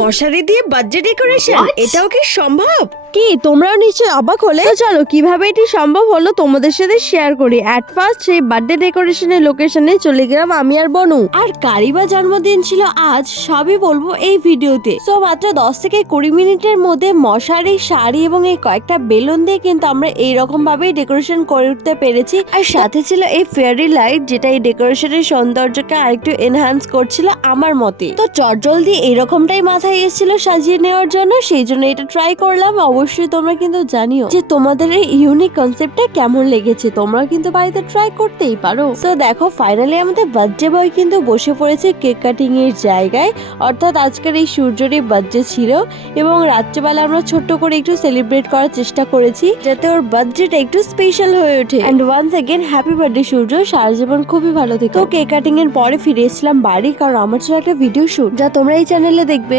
মশারি দিয়ে birthday decoration, এটাও কি সম্ভব? কি তোমরাও নিশ্চয়ই অবাক হলে? তো চলো কিভাবে এটি সম্ভব হলো তোমাদের সাথে শেয়ার করি। এট ফার্স্ট সেই বার্থডে ডেকোরেশনের লোকেশনে চলে গেলাম আমি আর বনু। আর কারি বা জন্মদিন ছিল আজ, সবই বলবো এই ভিডিওতে। সো মাত্র 10 থেকে 20 মিনিটের মধ্যে মশারি, শাড়ি এবং এই কয়েকটা বেলুন দিয়ে কিন্তু আমরা এইরকম ভাবেই ডেকোরেশন করে উঠতে পেরেছি। আর সাথে ছিল এই ফেয়ারি লাইট, যেটা এই ডেকোরেশনের সৌন্দর্যকে আরেকটু এনহান্স করছিল আমার মতে। তো চটজলদি এইরকমটাই মাথায় এসেছিল সাজিয়ে নেওয়ার জন্য, সেই জন্য এটা ট্রাই করলাম। অবশ্যই তোমরা কিন্তু জানিও যে তোমাদের এই ইউনিক কনসেপ্টটা কেমন লেগেছে। তোমরা কিন্তু বাড়িতে ট্রাই করতেই পারো। তো দেখো ফাইনালি আমাদের বার্থডে বয় কিন্তু বসে পড়েছে কেক কাটিং এর জায়গায়। অর্থাৎ আজকের এই সূর্যরই বার্থডে ছিল এবং রাত্রেবেলা আমরা ছোট্ট করে একটু সেলিব্রেট করার চেষ্টা করেছি যাতে ওর বার্থডেটা একটু স্পেশাল হয়ে ওঠে। And once again happy birthday Surya, সারা জীবন খুবই ভালো থেকো। তো কেক কাটিং এর পরে ফিরে এসেছিলাম বাড়ি, কারণ আমার ছিল একটা ভিডিও শুট যা তোমরা এই চ্যানেলে দেখবে।